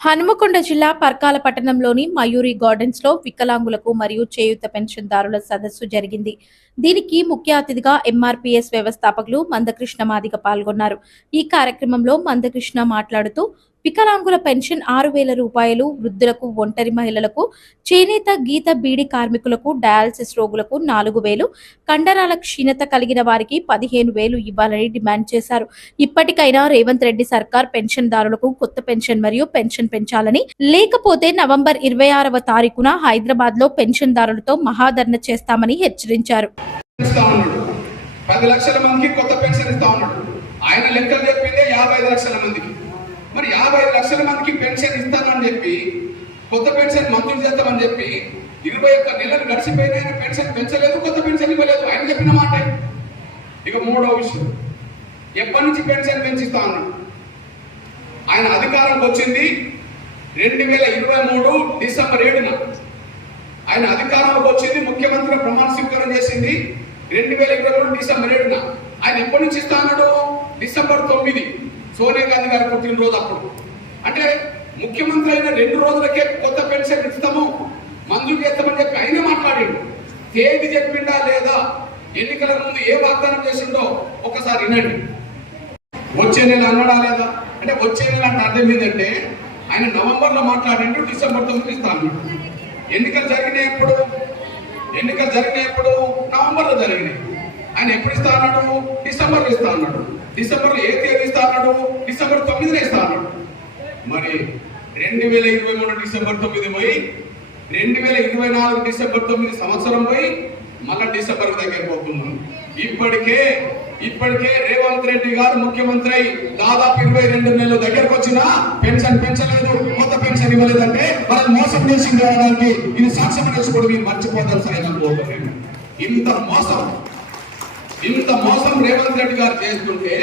హనుమకొండ జిల్లా పర్కాల పట్టణంలోని మయూరి గార్డెన్స్ లో వికలాంగులకు మరియు చేయూత పెన్షన్దారుల సదస్సు జరిగింది. దీనికి ముఖ్య అతిథిగా ఎంఆర్పీఎస్ వ్యవస్థాపకులు మందకృష్ణ మాదిగ పాల్గొన్నారు. ఈ కార్యక్రమంలో మందకృష్ణ మాట్లాడుతూ వికలాంగుల పెన్షన్ 6,000 రూపాయలు, వృద్ధులకు, ఒంటరి మహిళలకు, చేనేత గీత బీడి కార్మికులకు, డయాలసిస్ రోగులకు 4,000, కండరాల క్షీణత కలిగిన వారికి 15,000 ఇవ్వాలని డిమాండ్ చేశారు. ఇప్పటికైనా రేవంత్ రెడ్డి సర్కార్ పెన్షన్దారులకు కొత్త పెన్షన్ మరియు పెన్షన్ పెంచాలని, లేకపోతే నవంబర్ 26వ తారీఖున హైదరాబాద్ లో పెన్షన్దారులతో మహాధర్ణ చేస్తామని హెచ్చరించారు. 10 లక్షల మందికి కొత్త పెన్షన్ ఇస్తా ఉన్నాడు. ఆయన లెక్కలు చెప్పిందే 55 లక్షల మందికి. మరి 55 లక్షల మందికి పెన్షన్ ఇస్తానని చెప్పి, కొత్త పెన్షన్ మంజూరు చేస్తామని చెప్పి 21 నెలలు గడిచిపోయిన పెన్షన్ పెంచలేదు, కొత్త పెన్షన్ ఇవ్వలేదు. ఆయన చెప్పిన మాట. ఇక మూడో విషయం, ఎప్పటి నుంచి పెన్షన్ పెంచిస్తా ఉన్నాడు. ఆయన అధికారంలోకి వచ్చింది 2023 డిసెంబర్ 7న. ఆయన అధికారంలోకి వచ్చింది, ముఖ్యమంత్రి ప్రమాణ స్వీకారం చేసింది 2023 డిసెంబర్ 7న. ఆయన ఎప్పటి నుంచి ఇస్తా అన్నాడు? డిసెంబర్ 9 సోనియా గాంధీ గారి పుట్టినరోజు అప్పుడు. అంటే ముఖ్యమంత్రి అయిన 2 రోజులకే కొత్త పెన్షన్ ఇస్తాము, మంజూరు చేస్తామని చెప్పి ఆయన మాట్లాడిండు. తేదీ చెప్పిండా లేదా, ఎన్నికల ముందు ఏ వాగ్దానం చేసిండో ఒకసారి వినండి. వచ్చే నెల అన్నాడా లేదా? అంటే వచ్చే నెల అంటే అర్థం ఏంటంటే ఆయన నవంబర్లో మాట్లాడిండు, డిసెంబర్ 9 ఇస్తాను. ఎన్నికలు జరిగినప్పుడు నవంబర్లో జరిగినాయి. ఆయన ఎప్పుడు ఇస్తా అన్నాడు? డిసెంబర్లో ఇస్తా అన్నాడు. డిసెంబర్లో ఏ తేదీ ఇస్తా అన్నాడు? డిసెంబర్ 9న ఇస్తా అన్నాడు. మరి 2023 డిసెంబర్ 9 పోయి 2024 డిసెంబర్ 9 సంవత్సరం పోయి మళ్ళా డిసెంబర్ దగ్గర పోతున్నాం. ఇప్పటికే రేవంత్ రెడ్డి గారు ముఖ్యమంత్రి అయి దాదాపు 22 నెలల దగ్గరకు వచ్చినా పెన్షన్ పెంచలేదు, కొత్త పెన్షన్ ఇవ్వలేదంటే వాళ్ళని మోసం చేసింది అనడానికి ఇది సాక్ష్యం చేసుకోవడం మీరు మర్చిపోతారు సార్. ఇంత మోసం రేవంత్ రెడ్డి గారు చేస్తుంటే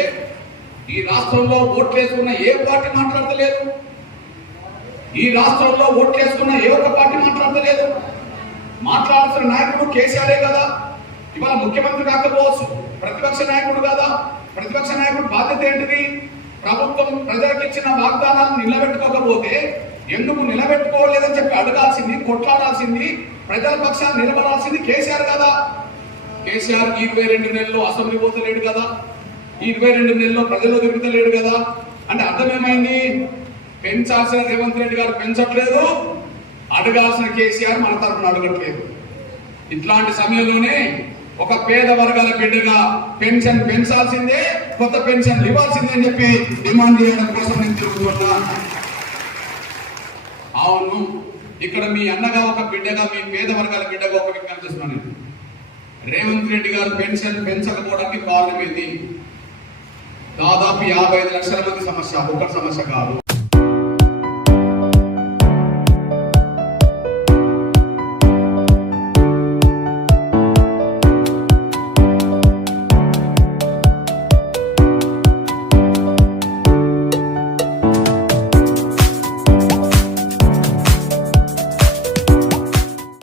ఈ రాష్ట్రంలో ఓట్లేసుకున్న ఏ పార్టీ మాట్లాడతలేదు. ఈ రాష్ట్రంలో ఓట్లేసుకున్న ఏ ఒక్క పార్టీ మాట్లాడతలేదు. మాట్లాడాల్సిన నాయకుడు కేసీఆరే కదా. ఇవాళ ముఖ్యమంత్రి కాకపోవచ్చు, ప్రతిపక్ష నాయకుడు కదా. ప్రతిపక్ష నాయకుడు బాధ్యత ఏంటిది? ప్రభుత్వం ప్రజలకు ఇచ్చిన వాగ్దానాలను నిలబెట్టుకోకపోతే ఎందుకు నిలబెట్టుకోలేదని చెప్పి అడగాల్సింది, కొట్లాడాల్సింది, ప్రజల పక్షాన్ని నిలబడాల్సింది కేసీఆర్ కదా. కేసీఆర్ 22 నెలల్లో అసెంబ్లీ పోతలేడు కదా, 22 నెలల్లో ప్రజల్లో తిరుగుతలేడు కదా. అంటే అర్థం ఏమైంది? పెంచాల్సిన రేవంత్ రెడ్డి గారు పెంచట్లేదు, అడగాల్సిన కేసీఆర్ మన తరఫున అడగట్లేదు. ఇట్లాంటి సమయంలోనే ఒక పేద వర్గాల బిడ్డగా పెన్షన్ పెంచాల్సిందే, కొత్త పెన్షన్ ఇవ్వాల్సిందే అని చెప్పి డిమాండ్ చేయడం కోసం నేను తిరుగుతున్నా. అవును, ఇక్కడ మీ అన్నగా ఒక బిడ్డగా, మీ పేద వర్గాల బిడ్డగా ఒక విజ్ఞప్తి చేస్తున్నాను. రేవంత్ రెడ్డి గారు పెన్షన్ పెంచకపోవడానికి కారణం ఏంటి? దాదాపు 55 లక్షల మంది సమస్య, ఒక సమస్య కాదు.